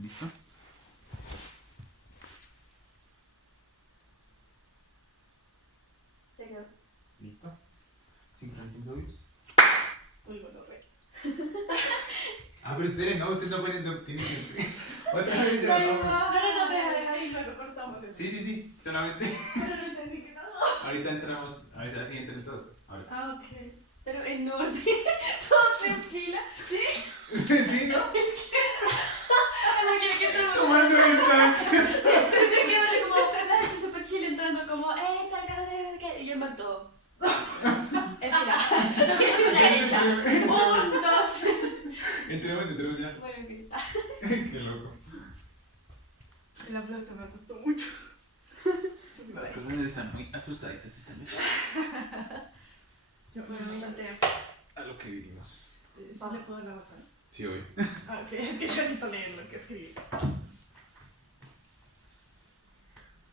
¿Listo? Ya quedó. ¿Listo? Sincronizando audios. Uy, bueno, re. Ah, pero esperen, no, usted no puede, no tiene que... Otra vez, No, no. deja ahí, luego cortamos eso. Sí, solamente. Pero no entendí qué pasó. Ahorita entramos, ahorita la siguiente de todos. Ahora sí. Ah, ok. Pero en orden, todo tranquila. ¿Sí? Sí, ¿no? No quiero que todo el mundo. Tomando distancia. Yo creo que va a ser como la gente súper chile entrando como, tal cosa, y el man todo. Espera, no quiero la derecha. 1, 2. Entremos ya. Bueno, ¿qué Qué loco. El aplauso me asustó mucho. Las cosas están muy asustadizas esta noche. Bueno, me plantea. A lo que vivimos. ¿Sí le puedo dar la vuelta? Sí, obvio. Ah, ok, es que yo necesito leer lo que escribí.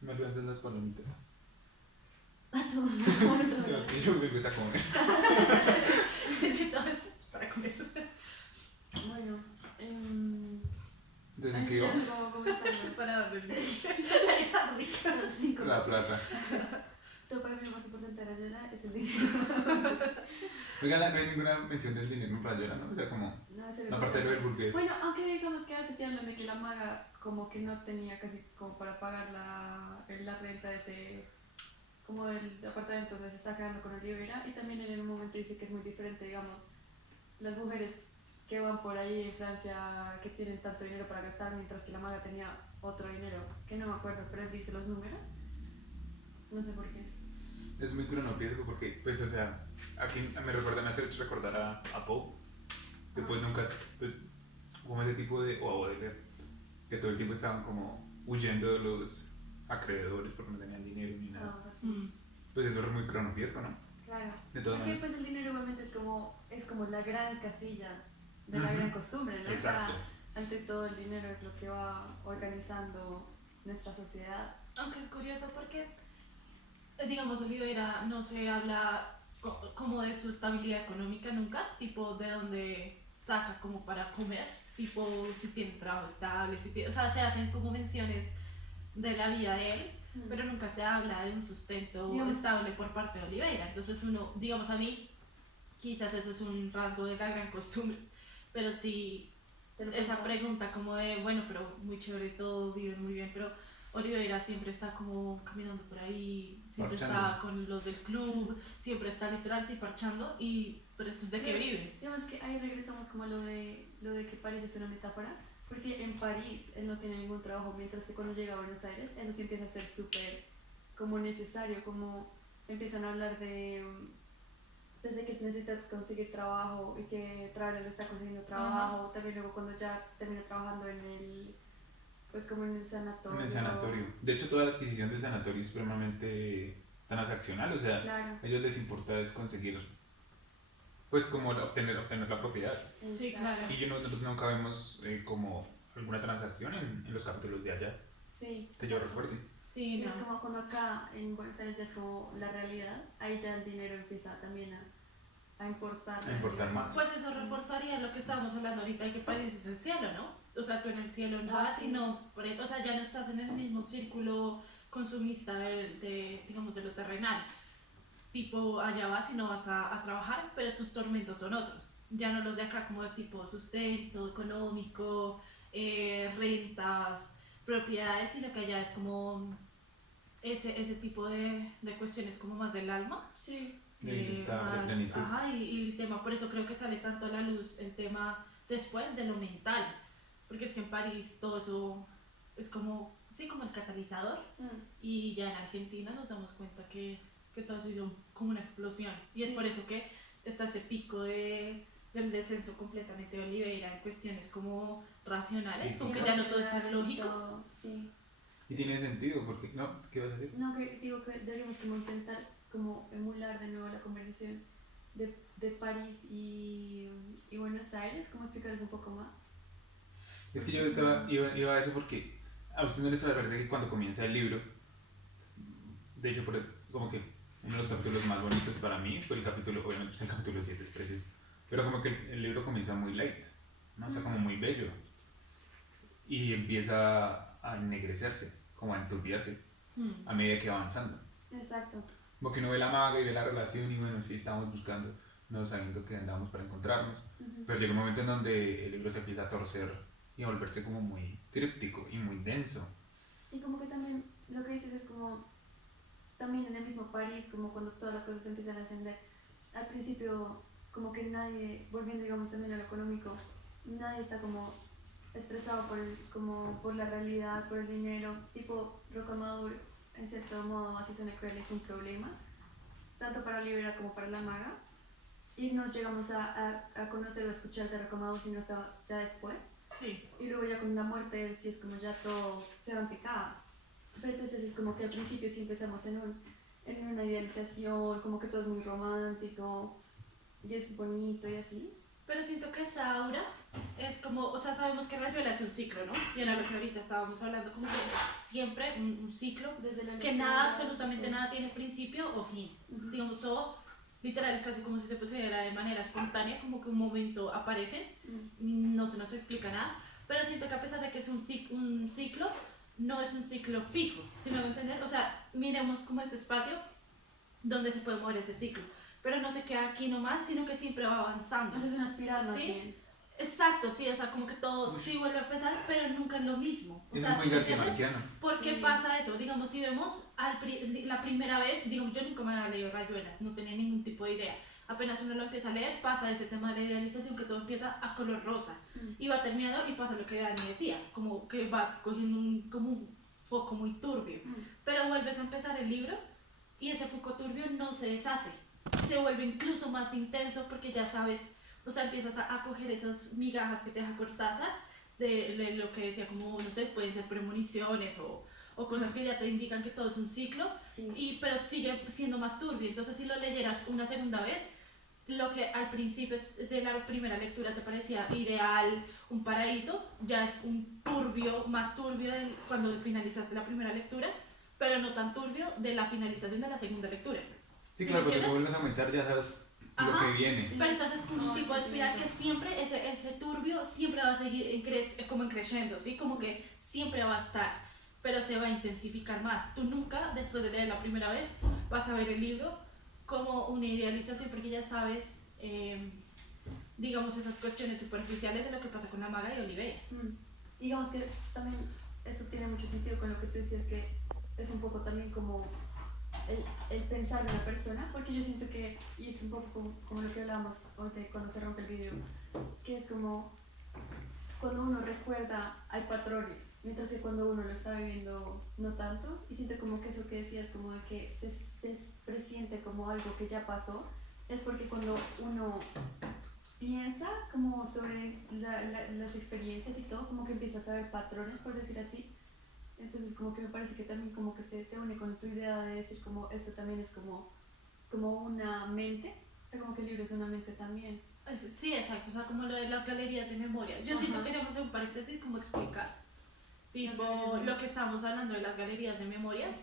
Me alcanzan las palomitas. Ah, tú, no, No, es que yo me empecé a comer. necesito esto para comer. Bueno, Entonces, ¿en qué íbamos? ¿cómo comenzamos? Para darle el la hija rica, los 5. La plata. Todo para mí lo más importante de la llora es el dinero. Oiga, no hay ninguna mención del dinero en Rayuela, ¿no? O sea, como, No, eso la parte de lo del burgués. Bueno, aunque digamos que a veces sí hablan de que la maga como que no tenía casi como para pagar la renta de ese, como del apartamento donde se está quedando con Olivera, y también en un momento dice que es muy diferente, digamos, las mujeres que van por ahí en Francia que tienen tanto dinero para gastar, mientras que la maga tenía otro dinero, que no me acuerdo, pero él dice los números, no sé por qué. Es muy cronopiesco porque, pues, o sea, aquí me recuerda, me hace recordar a Poe. Después nunca, pues, como ese tipo de, o a Baudelaire, que todo el tiempo estaban como huyendo de los acreedores porque no tenían dinero ni nada. Ah, sí. Pues eso es muy cronopiesco, ¿no? Claro. De todas Porque maneras. pues el dinero igualmente es como la gran casilla de la Ujú. gran costumbre, ¿no? Exacto. O sea, ante todo el dinero es lo que va organizando nuestra sociedad. Aunque es curioso porque, digamos, Olivera no se habla como de su estabilidad económica nunca, tipo de dónde saca como para comer, tipo si tiene trabajo estable, si tiene, o sea, se hacen como menciones de la vida de él, pero nunca se habla de un sustento Digamos- estable por parte de Oliveira. Entonces uno, digamos a mí, quizás eso es un rasgo de la gran costumbre, pero sí Pero esa pues, pregunta como de, bueno, pero muy chévere todo, viven muy bien, pero Oliveira siempre está como caminando por ahí, siempre Parchando. está con los del club, siempre está literal sí parchando, pero entonces ¿de qué Pero, vive? digamos que ahí regresamos como a lo de que París es una metáfora, porque en París él no tiene ningún trabajo, mientras que cuando llega a Buenos Aires eso sí empieza a ser súper como necesario, como empiezan a hablar de desde que necesita conseguir trabajo y que Travel le está consiguiendo trabajo, también luego cuando ya termina trabajando en el, pues como en el sanatorio. En el sanatorio. De hecho, toda la adquisición del sanatorio es supremamente transaccional, o sea, Claro. a ellos les importa es conseguir, pues, como obtener la propiedad. Sí, Exacto. claro. Y nosotros nunca vemos como alguna transacción en los capítulos de allá, Sí. que yo recuerde. Sí, Sí, no. es como cuando acá en Buenos Aires ya es como la realidad, ahí ya el dinero empieza también a importar. A importar más. Pues eso reforzaría lo que estábamos hablando ahorita de que París es el cielo, ¿no? O sea, tú en el cielo no vas sí. y no, o sea, ya no estás en el mismo círculo consumista digamos, de lo terrenal. Tipo, allá vas y no vas a trabajar, pero tus tormentos son otros. Ya no los de acá como de tipo sustento, económico, rentas, propiedades, sino que allá es como ese tipo de cuestiones como más del alma. Sí. De bienestar, de Más, plenitud. ajá, y el tema, por eso creo que sale tanto a la luz el tema después de lo mental, porque es que en París todo eso es como, sí, como el catalizador, y ya en Argentina nos damos cuenta que todo ha sido como una explosión, y es Sí. por eso que está ese pico del descenso completamente de Oliveira en cuestiones como racionales, Sí, como que claro. ya no todo es tan Emocionales y lógico. todo, sí. Y tiene sentido, porque, ¿no? ¿Qué vas a decir? No, que digo que deberíamos como intentar como emular de nuevo la conversación de París y Buenos Aires, como explicarles un poco más. Es que yo iba a eso porque a usted no les parece que cuando comienza el libro, de hecho, como que uno de los capítulos más bonitos para mí fue el capítulo, obviamente pues el capítulo 7 es precioso, pero como que el libro comienza muy light, ¿no? O sea, como muy bello. y empieza a ennegrecerse, como a enturbiarse a medida que va avanzando. Exacto. Como que uno ve la maga y ve la relación y bueno, sí estamos buscando, no sabiendo que andamos para encontrarnos, pero llega un momento en donde el libro se empieza a torcer y a volverse como muy críptico y muy denso. Y como que también lo que dices es como, también en el mismo París, como cuando todas las cosas empiezan a ascender, al principio como que nadie, volviendo digamos también a lo económico, nadie está como estresado como por la realidad, por el dinero, tipo Rocamadour, en cierto modo, así suena cruel, es un problema, tanto para Libera como para la maga, y nos llegamos a conocer o a escuchar de Rocamadour, sino hasta ya después. Sí. Y luego ya con la muerte de él sí es como ya todo se va en picada. Pero entonces es como que al principio sí empezamos en una idealización, como que todo es muy romántico y es bonito y así. Pero siento que esa aura es como, o sea, sabemos que Rayuela es un ciclo, ¿no? Y era lo que ahorita estábamos hablando, como que siempre un ciclo, Desde la que lectura, nada, absolutamente sí. nada tiene principio o fin. Digamos, todo literal es casi como si se pusiera de manera espontánea, como que un momento aparece, y no se nos explica nada. Pero siento que a pesar de que es un ciclo, no es un ciclo fijo, ¿sí me hago entender? O sea, miremos como ese espacio donde se puede mover ese ciclo, pero no se queda aquí nomás, sino que siempre va avanzando. Entonces es una espiral más ¿Sí? bien. Exacto, sí, o sea, como que todo sí vuelve a empezar, pero nunca es lo mismo. O Eso sea, es muy ¿sí García entiendes? Marquiano. ¿Por qué Sí. pasa eso? Digamos, si vemos la primera vez, digamos, yo nunca me había leído Rayuela, no tenía ningún tipo de idea. Apenas uno lo empieza a leer, pasa ese tema de la idealización, que todo empieza a color rosa. Y va terminando y pasa lo que Dani decía, como que va cogiendo como un foco muy turbio. Pero vuelves a empezar el libro y ese foco turbio no se deshace. Se vuelve incluso más intenso porque ya sabes, o sea, empiezas a coger esas migajas que te deja Cortázar, de lo que decía, como, no sé, pueden ser premoniciones o cosas que ya te indican que todo es un ciclo, Sí. pero sigue siendo más turbio. Entonces, si lo leyeras una segunda vez, lo que al principio de la primera lectura te parecía ideal, un paraíso, ya es un turbio, más turbio cuando finalizaste la primera lectura, pero no tan turbio de la finalización de la segunda lectura. Sí, ¿Sí claro, me cuando te entiendes? vuelves a comenzar ya sabes lo Ajá. que viene. Sí. Pero entonces es un tipo de sí, espiral sí. que siempre, ese turbio siempre va a seguir como en creciendo, ¿sí? Como que siempre va a estar, pero se va a intensificar más. Tú nunca, después de leer la primera vez, vas a ver el libro como una idealización, porque ya sabes, digamos, esas cuestiones superficiales de lo que pasa con la maga y Olivera. Digamos que también eso tiene mucho sentido con lo que tú decías, que es un poco también como el pensar en la persona, porque yo siento que, y es un poco como lo que hablábamos hoy de cuando se rompe el vidrio, que es como cuando uno recuerda hay patrones, mientras que cuando uno lo está viviendo no tanto, y siento como que eso que decías, como de que se presiente como algo que ya pasó, es porque cuando uno piensa como sobre las experiencias y todo, como que empieza a saber patrones, por decir así. Entonces como que me parece que también como que se une con tu idea de decir como esto también es como una mente, o sea como que el libro es una mente también. Sí, exacto, o sea, como lo de las galerías de memorias. Yo siento que queríamos hacer un paréntesis, como explicar, tipo, lo que estábamos hablando de las galerías de memorias,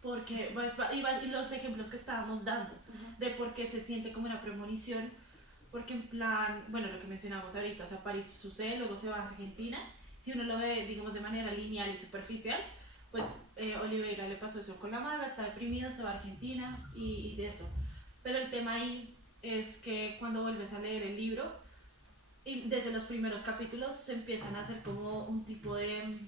porque y los ejemplos que estábamos dando, de por qué se siente como una premonición, porque en plan, bueno, lo que mencionamos ahorita, o sea, París sucede, luego se va a Argentina. Si uno lo ve, digamos, de manera lineal y superficial, pues Oliveira le pasó eso con la maga, está deprimido, se va a Argentina y de eso. Pero el tema ahí es que cuando vuelves a leer el libro, y desde los primeros capítulos se empiezan a hacer como un tipo de,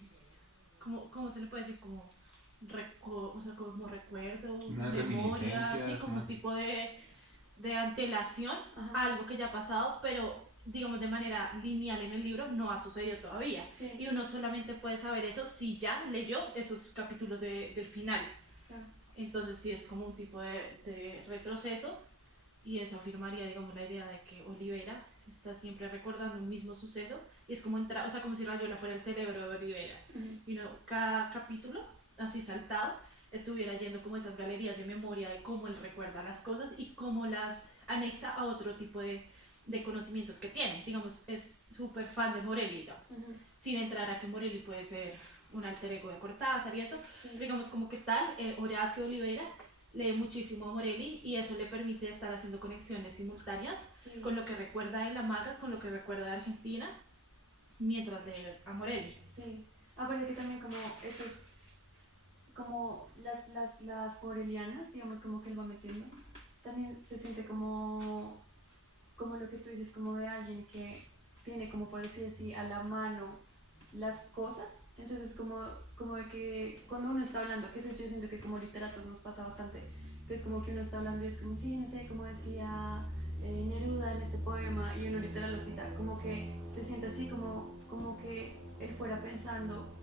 ¿cómo se le puede decir? Como, o sea, como recuerdo, Una memoria, reminiscencia, así como un tipo de antelación a algo que ya ha pasado, pero digamos de manera lineal en el libro no ha sucedido todavía. Sí. Y uno solamente puede saber eso si ya leyó esos capítulos del final. Claro. Entonces sí es como un tipo de retroceso, y eso afirmaría, digamos, la idea de que Olivera está siempre recordando un mismo suceso, y es como entrar, o sea, como si Rayuela fuera el cerebro de Olivera. Y cada capítulo, así saltado, estuviera yendo como esas galerías de memoria de cómo él recuerda las cosas y cómo las anexa a otro tipo de conocimientos que tiene. Digamos, es súper fan de Morelli, digamos, sin entrar a que Morelli puede ser un alter ego de Cortázar y eso. Digamos, como que tal, Horacio Olivera lee muchísimo a Morelli y eso le permite estar haciendo conexiones simultáneas con lo que recuerda de la maga, con lo que recuerda de Argentina, mientras leer a Morelli. Sí, aparte que también como esos, como las morelianas, digamos como que él va metiendo, también se siente como lo que tú dices, como de alguien que tiene como por decir así a la mano las cosas, entonces como de que cuando uno está hablando, que eso yo siento que como literatos nos pasa bastante, que es como que uno está hablando y es como, sí, no sé, como decía Neruda en este poema y uno literal lo cita, como que se siente así, como que él fuera pensando,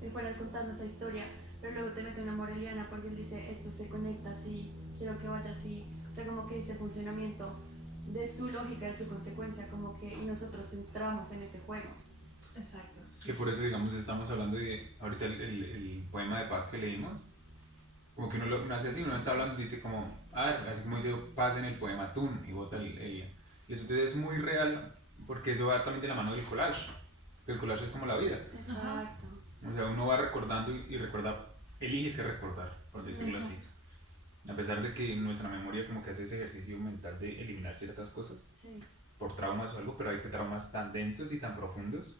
él fuera contando esa historia, pero luego te mete una moreliana porque él dice, esto se conecta así, quiero que vaya así, o sea, como que dice funcionamiento de su lógica, de su consecuencia, como que y nosotros entramos en ese juego. Exacto. Que por eso, digamos, estamos hablando de ahorita el poema de paz que leímos, como que uno hace así, uno está hablando y dice como, así como dice paz en el poema Tun y bota y eso entonces es muy real porque eso va también de la mano del collage, que el collage es como la vida. Exacto. O sea, uno va recordando y recuerda, elige qué recordar, por decirlo así. A pesar de que nuestra memoria como que hace ese ejercicio mental de eliminar ciertas cosas Sí. por traumas o algo, pero hay que traumas tan densos y tan profundos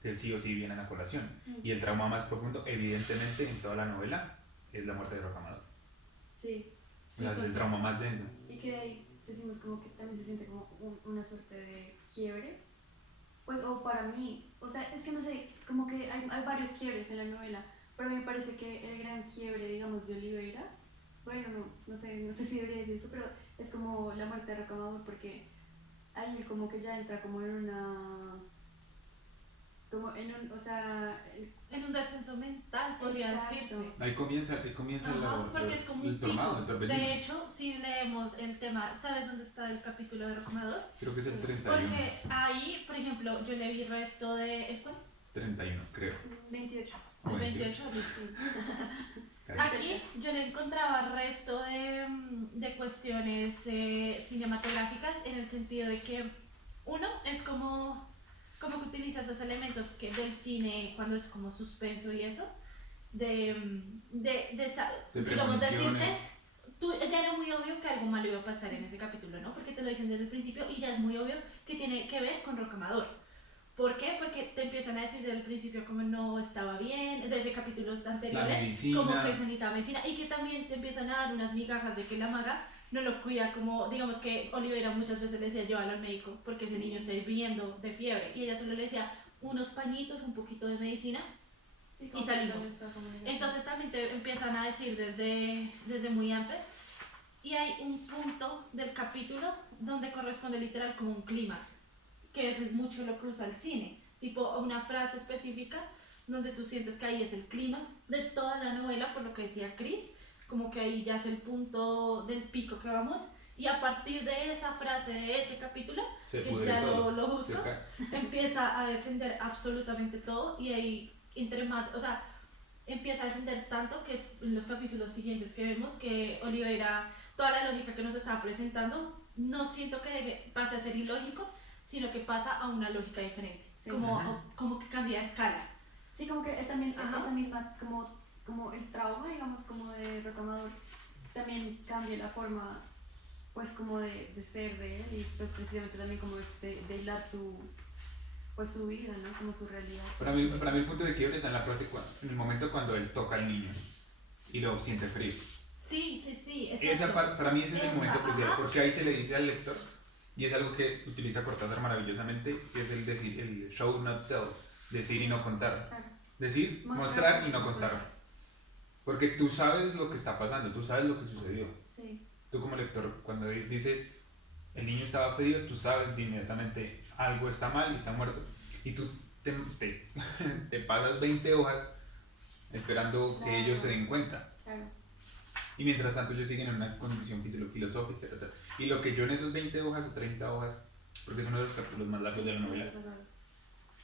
que sí o sí vienen a colación. Y el trauma más profundo, evidentemente, en toda la novela, es la muerte de Rocamadour. Sí. O sea, es el trauma más denso. Y que de ahí decimos como que también se siente como una suerte de quiebre. Pues, o para mí, o sea, es que no sé, como que hay varios quiebres en la novela, pero a mí me parece que el gran quiebre, digamos, de Oliveira, bueno, no sé si debería decir eso, pero es como la muerte de Rocamadour, porque ahí él como que ya entra como en una, como en un, o sea, En un descenso mental, podría exacto. decirse. Ahí comienza Porque es como el un tornado, el pico. torbellino. De hecho, si leemos el tema, ¿sabes dónde está el capítulo de Rocamadour? Creo que es el 31. Porque ahí, por ejemplo, yo le vi resto de... ¿Es cuál? 31, creo. 28. O El 28. 28, listo. Casi. Aquí yo le encontraba resto de cuestiones cinematográficas en el sentido de que uno es como que utiliza esos elementos que del cine cuando es como suspenso y eso, De digamos, premoniciones. decirte, ya era muy obvio que algo malo iba a pasar en ese capítulo, ¿no? Porque te lo dicen desde el principio y ya es muy obvio que tiene que ver con Rocamadour. ¿Por qué? Porque te empiezan a decir desde el principio como no estaba bien, desde capítulos anteriores, como que se necesitaba medicina y que también te empiezan a dar unas migajas de que la maga no lo cuida, como digamos que Oliveira muchas veces le decía llévalo al médico porque ese niño está hirviendo de fiebre y ella solo le decía unos pañitos, un poquito de medicina Sí, y salimos. Entonces también te empiezan a decir desde muy antes y hay un punto del capítulo donde corresponde literal como un clímax, que es mucho lo que usa el cine, tipo una frase específica donde tú sientes que ahí es el clímax de toda la novela, por lo que decía Chris, como que ahí ya es el punto del pico que vamos, y a partir de esa frase, de ese capítulo, Se que pudre ya todo. lo busco, empieza a descender absolutamente todo, y ahí entre más, o sea, empieza a descender tanto que es en los capítulos siguientes que vemos que Oliveira, toda la lógica que nos estaba presentando, no siento que pase a ser ilógico, sino que pasa a una lógica diferente, Sí. como que cambia de escala. Sí, como que es también Ajá. esa misma, como el trauma, digamos, como de Rocamadour, también cambia la forma, pues, como de ser de él y pues precisamente también como de hilar pues, su vida, ¿no? Como su realidad. Para mí el punto de quiebre está en la frase, en el momento cuando él toca al niño y lo siente frío. Sí, exacto. Esa parte, para mí ese es el momento crucial, ajá. porque ahí se le dice al lector, y es algo que utiliza Cortázar maravillosamente, que es el show not tell, decir y no contar. Claro. Decir, mostrar y no contar. Porque tú sabes lo que está pasando, tú sabes lo que sucedió. Sí. Tú como lector, cuando dice el niño estaba frío, tú sabes de inmediatamente algo está mal y está muerto. Y tú te pasas 20 hojas esperando Claro. que ellos se den cuenta. Claro. Y mientras tanto ellos siguen en una condición filosófica. Y lo que yo en esos 20 hojas o 30 hojas, porque es uno de los capítulos más largos de la novela,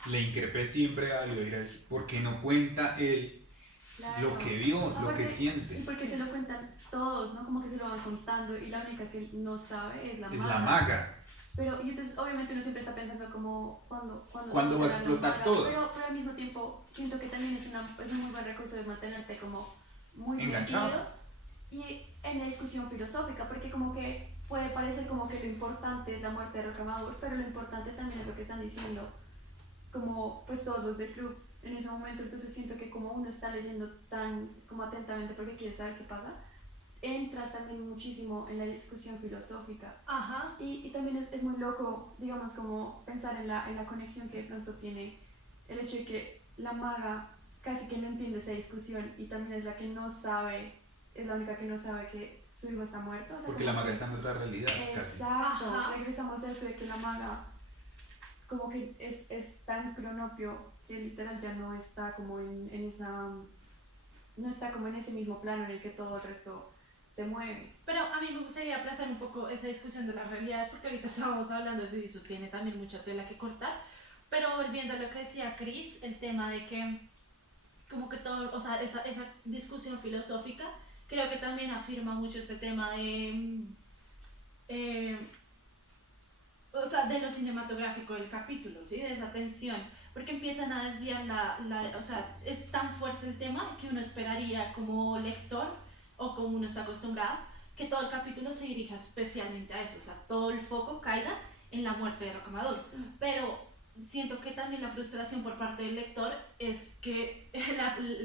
le increpé siempre a Oliveira es porque no cuenta él Claro. lo que vio, lo que siente. Y porque se lo cuentan todos, ¿no? Como que se lo van contando y la única que no sabe es la Es maga. la maga. Pero, y entonces obviamente uno siempre está pensando como ¿Cuándo va a explotar todo? Pero al mismo tiempo siento que también es un muy buen recurso de mantenerte como muy enganchado. metido y en la discusión filosófica, porque como que puede parecer como que lo importante es la muerte de Rocamadour, pero lo importante también es lo que están diciendo como pues todos los del club en ese momento, entonces siento que como uno está leyendo tan como atentamente porque quiere saber qué pasa, entras también muchísimo en la discusión filosófica. Ajá. Y también es muy loco, digamos, como pensar en la conexión que de pronto tiene el hecho de que la maga casi que no entiende esa discusión y también es la que no sabe, es la única que no sabe que su hijo está muerto. O sea, Porque la maga está en otra realidad, casi. exacto, Ajá. regresamos a eso de que la maga como que es tan cronopio que literal ya no está como en esa, no está como en ese mismo plano en el que todo el resto se mueve. Pero a mí me gustaría aplazar un poco esa discusión de las realidades porque ahorita estábamos hablando de eso y eso tiene también mucha tela que cortar. Pero volviendo a lo que decía Chris, el tema de que como que todo, o sea, esa discusión filosófica creo que también afirma mucho este tema de, eh, o sea, de lo cinematográfico del capítulo, ¿sí? De esa tensión, porque empiezan a desviar o sea, es tan fuerte el tema que uno esperaría como lector o como uno está acostumbrado que todo el capítulo se dirija especialmente a eso, o sea, todo el foco caiga en la muerte de Rocamadour, pero siento que también la frustración por parte del lector es que,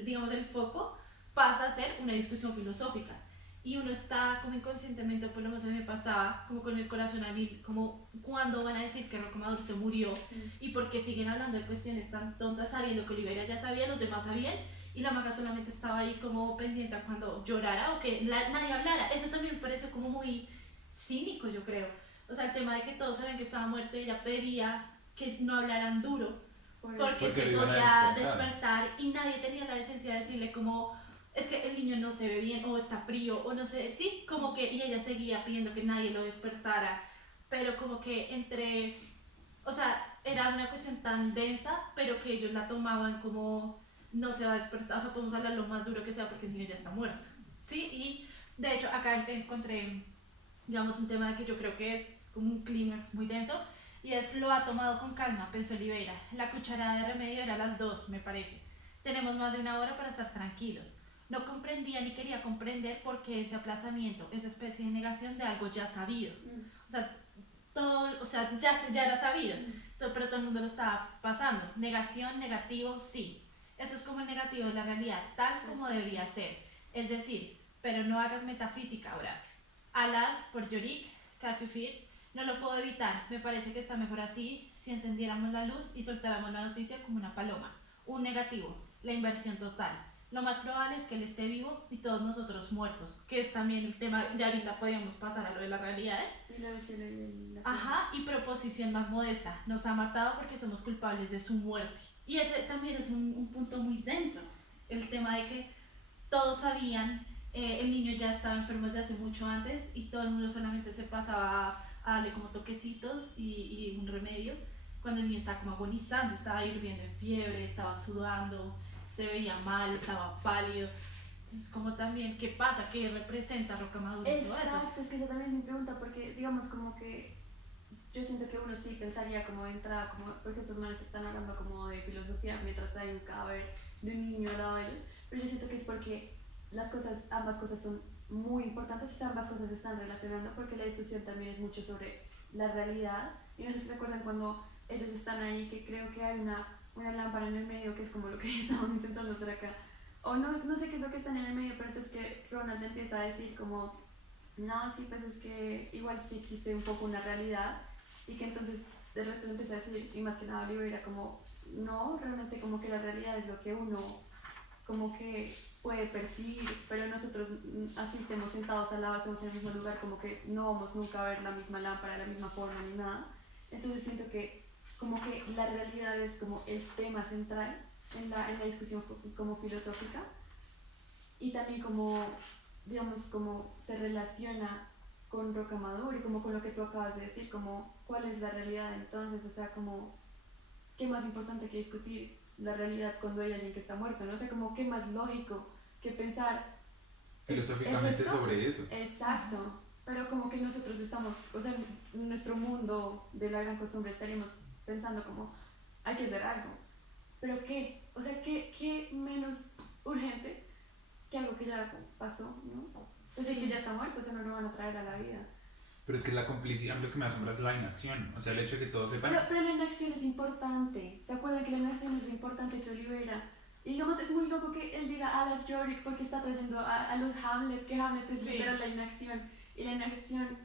digamos, el foco pasa a ser una discusión filosófica y uno está como inconscientemente, o por lo menos a mí me pasaba, como con el corazón a mil, como cuando van a decir que Rocamadour se murió y porque siguen hablando de cuestiones tan tontas sabiendo que Oliveira ya sabía, los demás sabían y la maga solamente estaba ahí como pendiente a cuando llorara o que nadie hablara. Eso también me parece como muy cínico, yo creo. O sea, el tema de que todos saben que estaba muerto y ella pedía que no hablaran duro porque se lo iban a podía despertar. despertar y nadie tenía la decencia de decirle como es que el niño no se ve bien o está frío o no sé, sí, como que y ella seguía pidiendo que nadie lo despertara, pero como que entre, o sea, era una cuestión tan densa, pero que ellos la tomaban como no se va a despertar, o sea, podemos hablar lo más duro que sea porque el niño ya está muerto, sí, y de hecho acá encontré, digamos, un tema que yo creo que es como un clímax muy denso y es lo ha tomado con calma, pensó Oliveira. La cucharada de remedio era a las 2, me parece. Tenemos más de una hora para estar tranquilos. No comprendía ni quería comprender por qué ese aplazamiento, esa especie de negación de algo ya sabido. O sea, todo, o sea, ya era sabido, pero todo el mundo lo estaba pasando. Negación, negativo, sí. Eso es como el negativo de la realidad, tal como debería ser. Es decir, pero no hagas metafísica, Horacio. Alas por Yorick, Cassiopeia, no lo puedo evitar. Me parece que está mejor así si encendiéramos la luz y soltáramos la noticia como una paloma. Un negativo, la inversión total. Lo más probable es que él esté vivo y todos nosotros muertos, que es también el tema de ahorita podríamos pasar a lo de las realidades. Ajá, y proposición más modesta. Nos ha matado porque somos culpables de su muerte. Y ese también es un punto muy denso. El tema de que todos sabían, el niño ya estaba enfermo desde hace mucho antes y todo el mundo solamente se pasaba a darle como toquecitos y un remedio cuando el niño estaba como agonizando, estaba hirviendo en fiebre, estaba sudando, se veía mal, estaba pálido. Entonces, como también, ¿qué pasa? ¿Qué representa Rocamadour en todo eso? Exacto, es que esa también es mi pregunta, porque digamos como que yo siento que uno sí pensaría como de entrada, como, porque estos manes están hablando como de filosofía mientras hay un cadáver de un niño al lado de ellos, pero yo siento que es porque las cosas, ambas cosas son muy importantes, o sea, ambas cosas se están relacionando porque la discusión también es mucho sobre la realidad, y no sé si se acuerdan cuando ellos están ahí, que creo que hay una lámpara en el medio, que es como lo que estamos intentando hacer acá, o no, no sé qué es lo que están en el medio, pero entonces que Ronald empieza a decir como, no, sí, pues es que igual sí existe un poco una realidad, y que entonces el resto empieza a decir, y más que nada Oliver era como, no, realmente como que la realidad es lo que uno como que puede percibir, pero nosotros así estemos sentados al lado, estemos en el mismo lugar, como que no vamos nunca a ver la misma lámpara, la misma forma ni nada. Entonces siento que como que la realidad es como el tema central en la discusión como filosófica, y también como, digamos, como se relaciona con Rocamadour y como con lo que tú acabas de decir, como cuál es la realidad entonces, o sea, como qué más importante que discutir la realidad cuando hay alguien que está muerto, ¿no? O sea, como qué más lógico que pensar Filosóficamente ¿es esto? sobre eso. Exacto, pero como que nosotros estamos, o sea, en nuestro mundo de la gran costumbre estaríamos pensando como hay que hacer algo, pero ¿qué? O sea, ¿qué menos urgente que algo que ya pasó, ¿no? Pues es que ya está muerto, o sea, no lo van a traer a la vida. Pero es que la complicidad, lo que me asombra es la inacción. O sea, el hecho de que todos sepan. Pero la inacción es importante. ¿Se acuerdan que la inacción es importante que Olivera? Y digamos, es muy loco que él diga a las Yorick porque está trayendo a los Hamlet, que Hamlet es Sí. literal la inacción. Y la inacción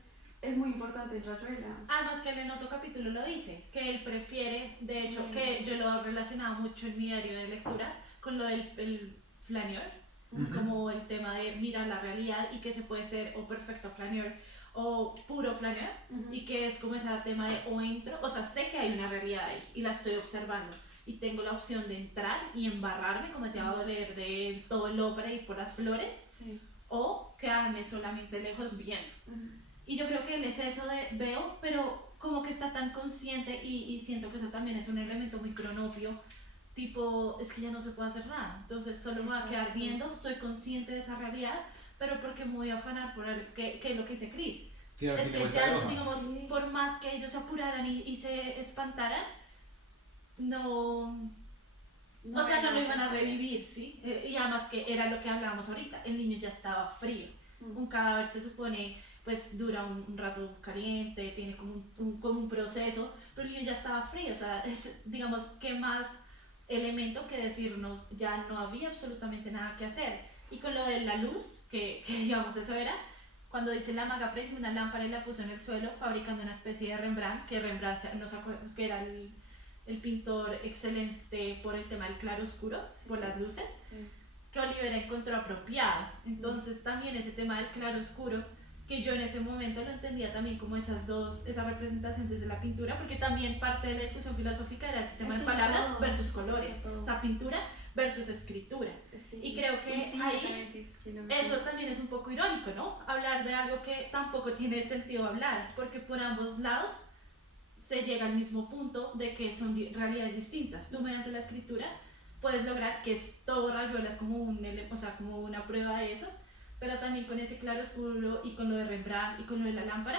es muy importante en Rayuela. Además que él en otro capítulo lo dice, que él prefiere, de hecho, Mm. que yo lo relacionaba mucho en mi diario de lectura con lo del el flaneur, Ujú. como el tema de mirar la realidad y que se puede ser o perfecto flaneur o puro flaneur, Ujú. y que es como ese tema de o entro, o sea, sé que hay una realidad ahí y la estoy observando y tengo la opción de entrar y embarrarme, como decía Baudelaire, de todo el ópera y por las flores, Sí. o quedarme solamente lejos viendo. Ujú. Y yo creo que él es eso de veo, pero como que está tan consciente y siento que eso también es un elemento muy cronopio, tipo, es que ya no se puede hacer nada, entonces solo me voy a quedar Exacto. viendo, soy consciente de esa realidad, pero porque me voy a afanar por algo que es lo que dice Chris. Que al Es fin de que vueltas ya, hojas. digamos, Sí. por más que ellos se apuraran y se espantaran, no, o sea, hay no lo nada iban a que hacer. revivir, ¿sí? Y además que era lo que hablábamos ahorita, el niño ya estaba frío. Mm. Un cadáver se supone, pues dura un rato caliente, tiene como un proceso, pero el niño ya estaba frío, o sea, digamos, ¿qué más elemento que decirnos? Ya no había absolutamente nada que hacer. Y con lo de la luz, que digamos, eso era, cuando dice la maga prendió una lámpara y la puso en el suelo, fabricando una especie de Rembrandt, que Rembrandt, no se acuerda, que era el pintor excelente por el tema del claro oscuro, por las luces, Sí. que Olivera encontró apropiado. Entonces también ese tema del claro oscuro, que yo en ese momento lo entendía también como esas representaciones desde la pintura, porque también parte de la discusión filosófica era este tema Es de que palabras todo, versus colores, todo. o sea, pintura versus escritura. Sí. Y creo que sí, ahí también sí lo eso entiendo. también es un poco irónico, ¿no? Hablar de algo que tampoco tiene sentido hablar, porque por ambos lados se llega al mismo punto de que son realidades distintas. Tú mediante la escritura puedes lograr que es todo Rayuela es como o sea, como una prueba de eso, pero también con ese claro oscuro y con lo de Rembrandt y con lo de la lámpara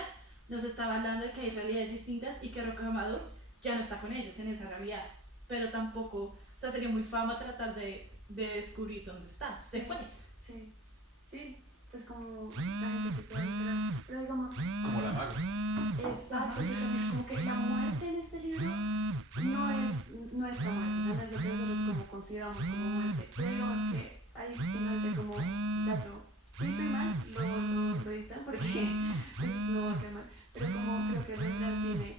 nos estaba hablando de que hay realidades distintas y que Rocamadour ya no está con ellos en esa realidad, pero tampoco, o sea, sería muy fama tratar de descubrir dónde está, se fue. Sí. Sí. Pues como la gente que se va a enterar. Pero digamos, Como la maga. exacto, yo también como que la muerte en este libro no es nuestra muerte, no es lo que nosotros como consideramos como muerte. Pero digamos que hay simplemente como dato. Si estoy mal, lo editan porque no va a quedar mal. Pero como creo que Rembrandt tiene